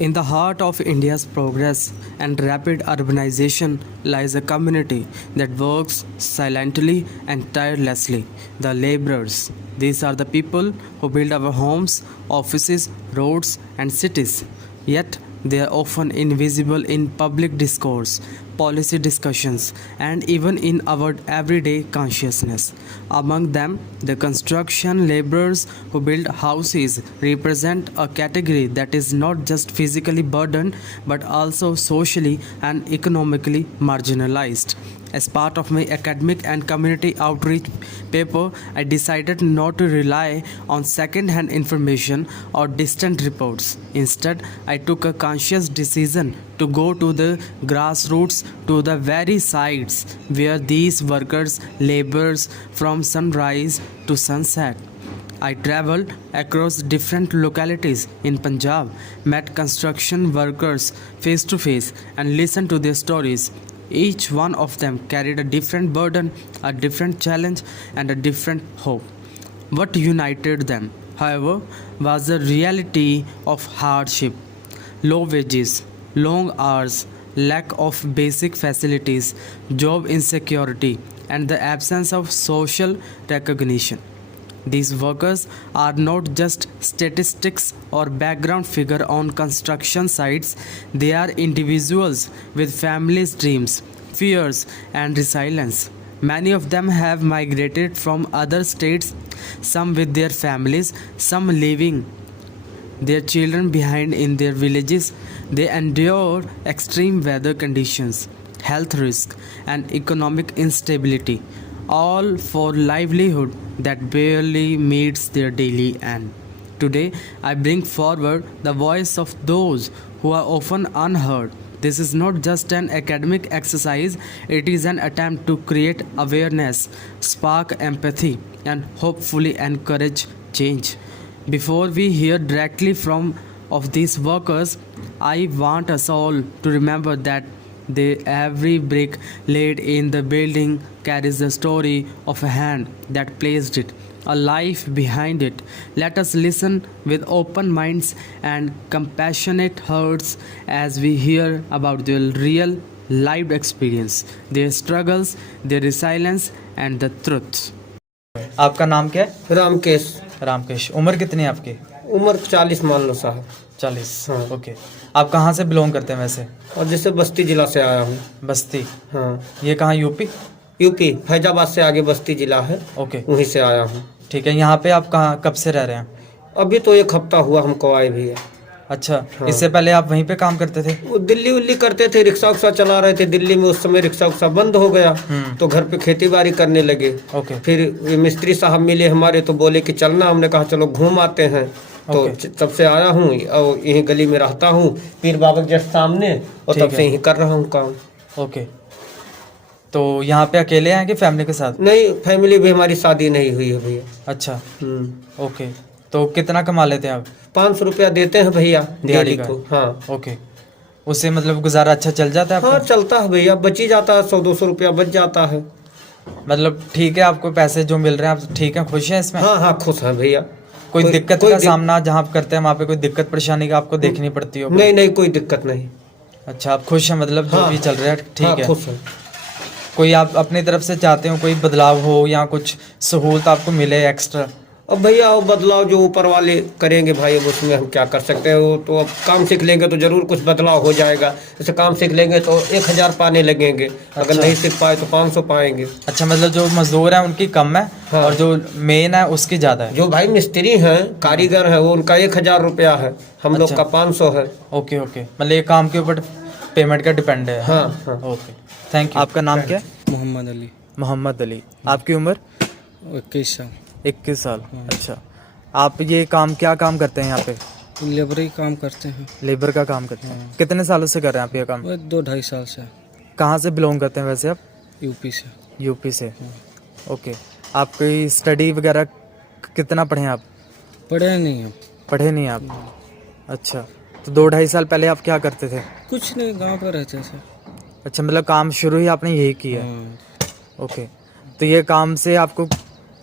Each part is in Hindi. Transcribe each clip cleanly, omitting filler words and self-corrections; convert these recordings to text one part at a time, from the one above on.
In the heart of India's progress and rapid urbanization lies a community that works silently and tirelessly, the laborers. These are the people who build our homes, offices, roads, and cities. Yet, they are often invisible in public discourse, policy discussions, and even in our everyday consciousness. Among them, the construction laborers who build houses represent a category that is not just physically burdened but also socially and economically marginalized. As part of my academic and community outreach paper, I decided not to rely on second hand information or distant reports. Instead, I took a conscious decision to go to the grassroots, to the very sites where these workers labors from sunrise to sunset. I traveled across different localities in Punjab, met construction workers face to face, and listened to their stories. Each one of them carried a different burden, a different challenge, and a different hope. What united them, however, was the reality of hardship, low wages, long hours, lack of basic facilities, job insecurity, and the absence of social recognition. These workers are not just statistics or background figure on construction sites, they are individuals with families' dreams, fears, and resilience. Many of them have migrated from other states, some with their families, some leaving their children behind in their villages. They endure extreme weather conditions, health risk, and economic instability, all for livelihood that barely meets their daily end. Today, I bring forward the voice of those who are often unheard. This is not just an academic exercise, it is an attempt to create awareness, spark empathy, and hopefully encourage change. Before we hear directly from of these workers, I want us all to remember that every brick laid in the building carries the story of a hand that placed it, a life behind it. Let us listen with open minds and compassionate hearts as we hear about their real lived experience, their struggles, their resilience, and the truth. आपका नाम क्या है? रामकेश। रामकेश। उम्र कितनी है आपकी? उम्र 40 मान लो साहब। 40। हाँ। ओके। आप कहाँ से बिलोंग करते हैं वैसे? और जैसे बस्ती जिला से आया हूँ। बस्ती। हाँ। ये कहाँ, यूपी? यूपी फैजाबाद से आगे बस्ती जिला है। ओके। वहीं से आया हूँ। ठीक है। यहाँ पे आप कहाँ कब से रह रहे हैं? अभी तो 1 हफ्ता हुआ हमको आए भी है। अच्छा। हाँ। इससे पहले आप वहीं पे काम करते थे? वो दिल्ली उल्ली करते थे, रिक्शा उक्सा चला रहे थे दिल्ली में। उस समय रिक्शा उक्सा बंद हो गया तो घर पे खेती बाड़ी करने लगे। ओके। फिर ये मिस्त्री साहब मिले हमारे तो बोले कि चलना। हमने कहा चलो घूम आते हैं। तो तब से आया हूँ और यहीं गली में रहता हूँ, पीर बाबा के जस्ट सामने, और तब से यहीं कर रहा हूँ काम। ओके। तो यहाँ पे अकेले हैं कि फैमिली के साथ? नहीं, फैमिली भी हमारी शादी नहीं हुई है भैया। अच्छा। ओके। तो कितना कमा लेते हैं आप? 500 रुपया देते हैं भैया दिहाड़ी को। का? हाँ। ओके। उससे मतलब गुजारा अच्छा चल जाता है आपका? हाँ चलता है भैया, बच ही जाता है, 100-200 रुपया बच जाता है। मतलब ठीक है, आपको पैसे जो मिल रहे हैं आप ठीक है, खुश हैं इसमें? हाँ हाँ खुश हैं भैया। कोई दिक्कत का सामना जहाँ आप करते हैं वहाँ पे कोई दिक्कत परेशानी का आपको देखनी पड़ती हो? नहीं नहीं, कोई दिक्कत नहीं। अच्छा, आप खुश हैं मतलब जो भी चल रहा है ठीक हाँ, है? खुश हैं। कोई आप अपनी तरफ से चाहते हो कोई बदलाव हो या कुछ सहूलत आपको मिले एक्स्ट्रा? अब भैया वो बदलाव जो ऊपर वाले करेंगे भाई, अब उसमें हम क्या कर सकते हैं। वो तो अब काम सीख लेंगे तो जरूर कुछ बदलाव हो जाएगा। जैसे काम सीख लेंगे तो 1000 पाने लगेंगे। अगर नहीं सीख पाए तो 500 पाएंगे। अच्छा, मतलब जो मजदूर है उनकी कम है? हाँ। और जो मेन है उसकी ज्यादा है? जो भाई मिस्त्री हैं, कारीगर है, वो उनका 1000 रुपया है, हम लोग का 500 है। ओके ओके, मतलब ये काम के ऊपर पेमेंट का डिपेंड है? हाँ हाँ। Okay, thank you. आपका नाम क्या है? मोहम्मद अली। मोहम्मद अली। आपकी उम्र? 21 साल। 21 साल। अच्छा, आप ये काम क्या काम करते हैं यहाँ पे? लेबर ही काम करते हैं। लेबर का काम करते हैं? कितने सालों से कर रहे हैं आप ये काम? 2-2.5 साल से। कहाँ से बिलोंग करते हैं वैसे आप? यूपी से। यूपी से। ओके। आपकी स्टडी वगैरह कितना पढ़े हैं आप? पढ़े नहीं हम। पढ़े नहीं आप? अच्छा, तो 2-2.5 साल पहले आप क्या करते थे? कुछ नहीं, गांव पर रहते थे। अच्छा, मतलब काम शुरू ही आपने यही किया? ओके। तो ये काम से आपको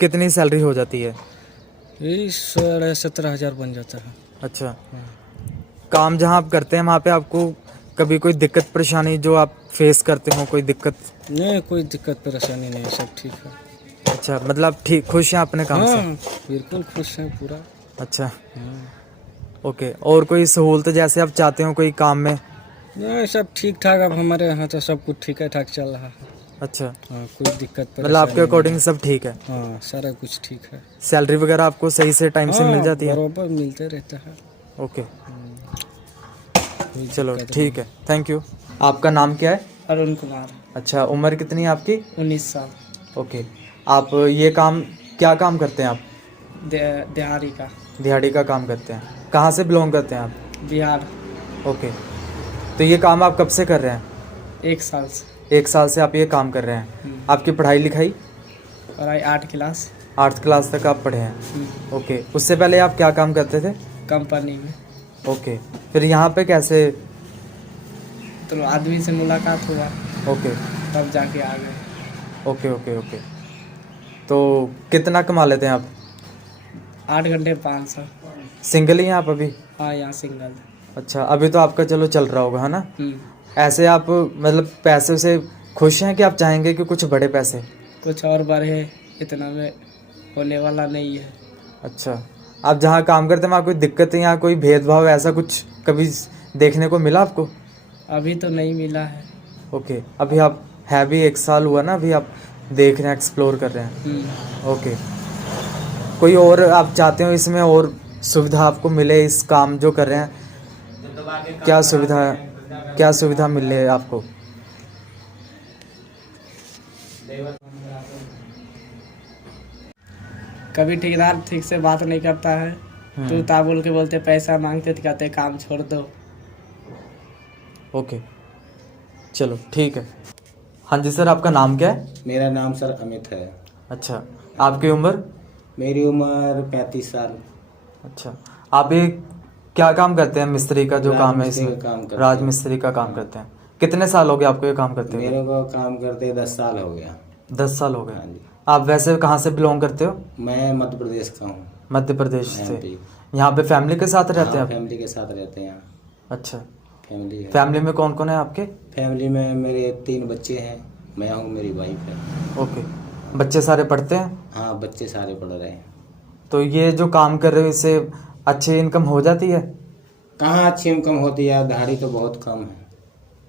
कितनी सैलरी हो जाती है? यही 17,500 बन जाता है। अच्छा। काम जहाँ आप करते हैं वहाँ पे आपको कभी कोई दिक्कत परेशानी जो आप फेस करते हो, कोई दिक्कत? नहीं, कोई दिक्कत परेशानी नहीं, सब ठीक है। अच्छा, मतलब ठीक खुश हैं अपने काम से? हाँ, बिल्कुल खुश हैं पूरा। अच्छा, हाँ, ओके। और कोई सहूलत जैसे आप चाहते हो कोई काम में? नहीं, सब ठीक ठाक। अब हमारे यहाँ तो सब कुछ ठीक है ठाक चल रहा है। अच्छा, हाँ, कोई दिक्कत मतलब आपके परेशानी अकॉर्डिंग सब ठीक है? नहीं। हाँ, सारा कुछ ठीक है। सैलरी वगैरह आपको सही से टाइम से मिल हाँ, जाती है? बराबर मिलते रहता है। ओके, कोई चलो दिक्कत ठीक है, थैंक यू। आपका नाम क्या है? अरुण कुमार, अच्छा, उम्र कितनी है आपकी? 19 साल, ओके, आप ये काम क्या काम करते हैं आप? दिहाड़ी का, दिहाड़ी का काम करते हैं। कहाँ से बिलोंग करते हैं आप? बिहार। ओके, तो ये काम आप कब से कर रहे हैं? 1 साल से। 1 साल से आप ये काम कर रहे हैं। आपकी पढ़ाई लिखाई? और आई 8 क्लास। 8th क्लास तक आप पढ़े हैं। ओके, उससे पहले आप क्या काम करते थे? कंपनी में। ओके, फिर यहाँ पे कैसे? तो आदमी से मुलाकात हुआ, ओके तब जाके आ गए। ओके ओके ओके, तो कितना कमा लेते हैं आप? 8 घंटे 500। सिंगल ही हैं आप अभी? हाँ, यहाँ सिंगल। अच्छा, अभी तो आपका चलो चल रहा होगा, है ना? हम्म, ऐसे आप मतलब पैसे से खुश हैं कि आप चाहेंगे कि कुछ बड़े पैसे? कुछ और बढ़े, इतना में होने वाला नहीं है। अच्छा, आप जहाँ काम करते हैं वहाँ कोई दिक्कत या कोई भेदभाव ऐसा कुछ कभी देखने को मिला आपको? अभी तो नहीं मिला है। ओके, अभी आप है भी 1 साल हुआ ना, अभी आप देख रहे हैं, एक्सप्लोर कर रहे हैं। ओके, कोई और आप चाहते हो इसमें और सुविधा आपको मिले इस काम जो कर रहे हैं? क्या सुविधा मिले आपको? कभी ठेकेदार ठीक से बात नहीं करता है, तू ता बोल के बोलते, पैसा मांगते तो कहते काम छोड़ दो। ओके, चलो ठीक है। हाँ जी सर, आपका नाम क्या है? मेरा नाम सर अमित है। अच्छा, आपकी उम्र? मेरी उम्र 35 साल। अच्छा, आप ये क्या काम करते हैं? मिस्त्री का जो काम है राजमिस्त्री इसमें? का काम करते हैं। राजमिस्त्री का काम करते हैं। कितने साल हो गए आपको ये काम करते हुए? मेरे को काम करते 10 साल हो गया। 10 साल हो गए। हाँ जी। आप वैसे कहाँ से बिलोंग करते हो? मैं मध्य प्रदेश का हूँ। मध्य प्रदेश से। MP। यहाँ पे फैमिली के साथ रहते हैं हाँ, आप? फैमिली के साथ रहते हैं यहाँ। अच्छा, फैमिली है। फैमिली में कौन कौन है आपके? फैमिली में मेरे 3 बच्चे हैं, मैं हूँ, मेरी वाइफ है। ओके, बच्चे सारे पढ़ते हैं? हाँ, बच्चे सारे पढ़ रहे हैं। तो ये जो काम कर रहे हो इससे अच्छी इनकम हो जाती है? कहाँ अच्छी इनकम होती है, दिहाड़ी तो बहुत कम है,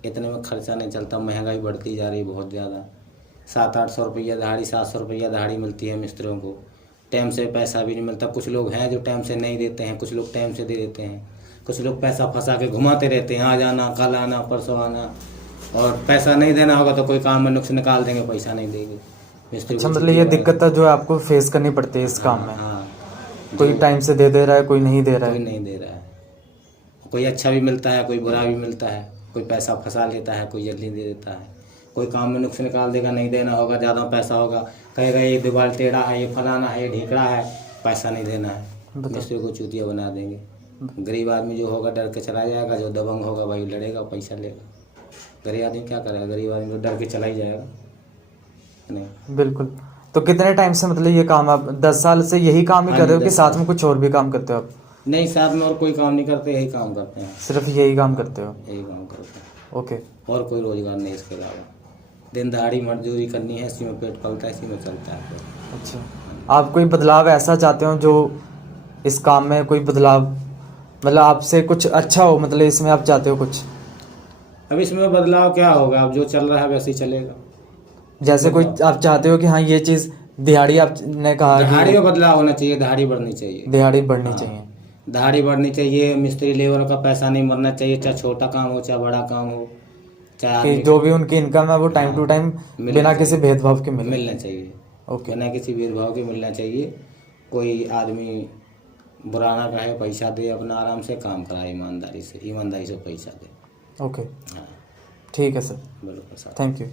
इतने में खर्चा नहीं चलता। महंगाई बढ़ती जा रही है बहुत ज़्यादा। 700-800 रुपया दिहाड़ी, 700 रुपया दिहाड़ी मिलती है मिस्त्रियों को। टाइम से पैसा भी नहीं मिलता। कुछ लोग हैं जो टाइम से नहीं देते हैं, कुछ लोग टाइम से दे देते हैं। कुछ लोग पैसा फंसा के घुमाते रहते हैं, आज आना, कल आना, परसों आना, और पैसा नहीं देना होगा तो कोई काम में नुक्स निकाल देंगे, पैसा नहीं देंगे मिस्त्री। अच्छा, मतलब ये दिक्कत जो है आपको फेस करनी पड़ती है इस काम में? हाँ, कोई टाइम से दे रहा है, कोई नहीं दे रहा कोई है। नहीं दे रहा है। कोई अच्छा भी मिलता है, कोई बुरा भी मिलता है। कोई पैसा फंसा लेता है, कोई जल्दी दे देता है। कोई काम में नुक्स निकाल देगा, नहीं देना होगा, ज़्यादा पैसा होगा, कहेगा ये दीवार टेढ़ा है, ये फलाना है, ये ढीकड़ा है, पैसा नहीं देना है, मिस्त्री को चूतिया बना देंगे। गरीब आदमी जो होगा डर के चला जाएगा, जो दबंग होगा भाई लड़ेगा, पैसा लेगा। गरीब आदमी क्या करेगा? गरीब आदमी तो डर के चला ही जाएगा। नहीं, बिल्कुल। तो कितने टाइम से मतलब ये काम आप 10 साल से यही काम ही कर रहे हो कि साथ में कुछ और भी काम करते हो आप? नहीं, साथ में और कोई काम नहीं करते, यही काम करते हैं। सिर्फ यही काम करते हो? यही काम करते हैं, ओके, और कोई रोजगार नहीं इसके अलावा। दिन दहाड़ी मजदूरी करनी है, इसी में पेट पलता है, इसी में चलता है। अच्छा, आप कोई बदलाव ऐसा चाहते हो जो इस काम में कोई बदलाव, मतलब आपसे कुछ अच्छा हो, मतलब इसमें आप चाहते हो कुछ? अब इसमें बदलाव क्या होगा? अब जो चल रहा है वैसे ही चलेगा। जैसे कोई आप चाहते हो कि हाँ ये चीज़ दिहाड़ी आपने कहा दिहाड़ी कि में बदलाव होना चाहिए, दिहाड़ी बढ़नी चाहिए। दिहाड़ी बढ़नी चाहिए। दिहाड़ी बढ़नी चाहिए। मिस्त्री लेबर का पैसा नहीं मरना चाहिए, चाहे छोटा काम हो चाहे बड़ा काम हो, चाहे कि आदमी जो भी उनकी इनकम है वो टाइम टू टाइम बिना किसी भेदभाव के मिले। मिलना चाहिए। ओके, बिना किसी भेदभाव के मिलना चाहिए। कोई आदमी बुरा ना कहे, पैसा दे, अपना आराम से काम कराए, ईमानदारी से पैसा दे। ओके, हाँ, ठीक है सर, बिल्कुल sir. Thank you.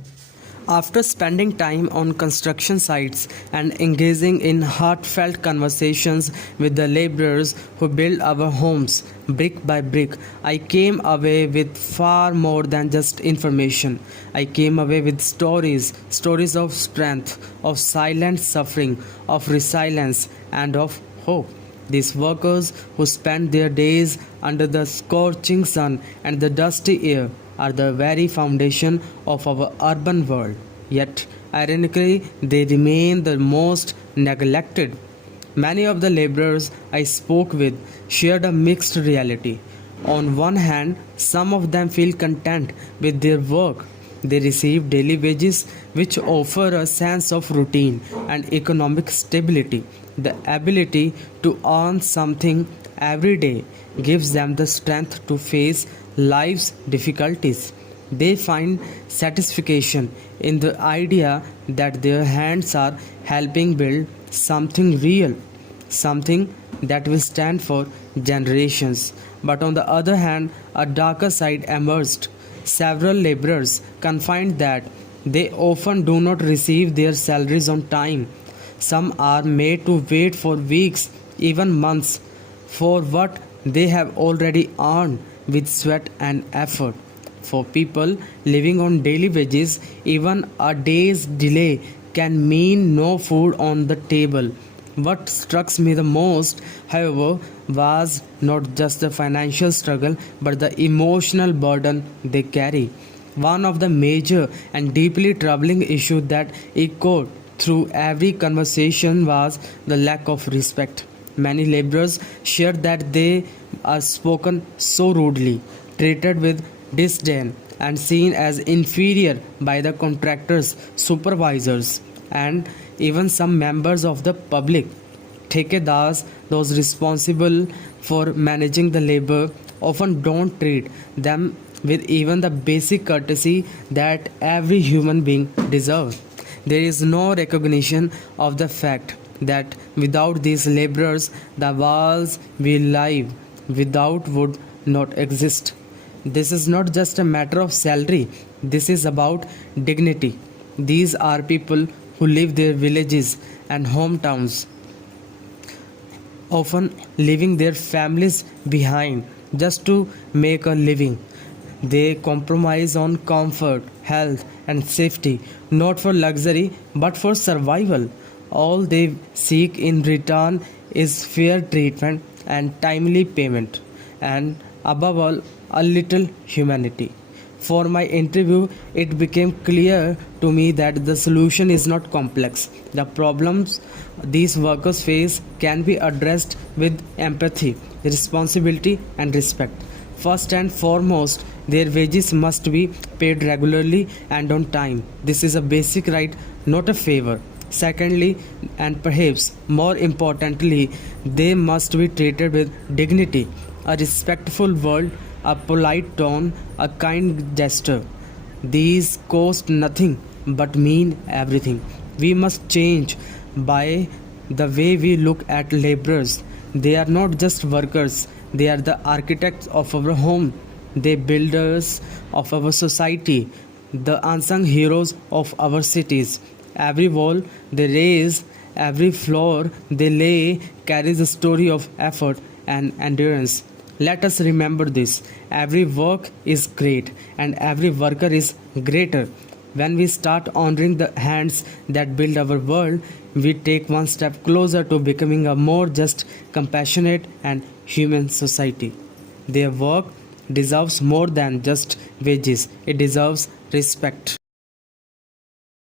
After spending time on construction sites and engaging in heartfelt conversations with the laborers who build our homes brick by brick, I came away with far more than just information. I came away with stories of strength, of silent suffering, of resilience, and of hope. These workers who spend their days under the scorching sun and the dusty air are the very foundation of our urban world. Yet, ironically, they remain the most neglected. Many of the laborers I spoke with shared a mixed reality. On one hand, some of them feel content with their work. They receive daily wages which offer a sense of routine and economic stability. The ability to earn something every day gives them the strength to face life's difficulties. They find satisfaction in the idea that their hands are helping build something real, something that will stand for generations. But on the other hand, a darker side emerged. Several laborers confined that they often do not receive their salaries on time. Some are made to wait for weeks, even months, for what they have already earned with sweat and effort. For people living on daily wages, even a day's delay can mean no food on the table. What struck me the most, however, was not just the financial struggle but the emotional burden they carry. One of the major and deeply troubling issues that echoed through every conversation was the lack of respect. Many laborers shared that they are spoken so rudely, treated with disdain, and seen as inferior by the contractors, supervisors, and even some members of the public. Thekedars, those responsible for managing the labor, often don't treat them with even the basic courtesy that every human being deserves. There is no recognition of the fact that without these laborers, the walls we live without would not exist. This is not just a matter of salary, this is about dignity. These are people who leave their villages and hometowns, often leaving their families behind just to make a living. They compromise on comfort, health, and safety, not for luxury but for survival. All they seek in return is fair treatment and timely payment, and above all, a little humanity. For my interview, it became clear to me that the solution is not complex. The problems these workers face can be addressed with empathy, responsibility, and respect. First and foremost, their wages must be paid regularly and on time. This is a basic right, not a favor. Secondly, and perhaps more importantly, they must be treated with dignity, a respectful word, a polite tone, a kind gesture. These cost nothing but mean everything. We must change by the way we look at laborers. They are not just workers, they are the architects of our home, they builders of our society, the unsung heroes of our cities. Every wall they raise, every floor they lay carries a story of effort and endurance. Let us remember this. Every work is great and every worker is greater. When we start honoring the hands that build our world, we take one step closer to becoming a more just, compassionate, and human society. Their work deserves more than just wages, it deserves respect.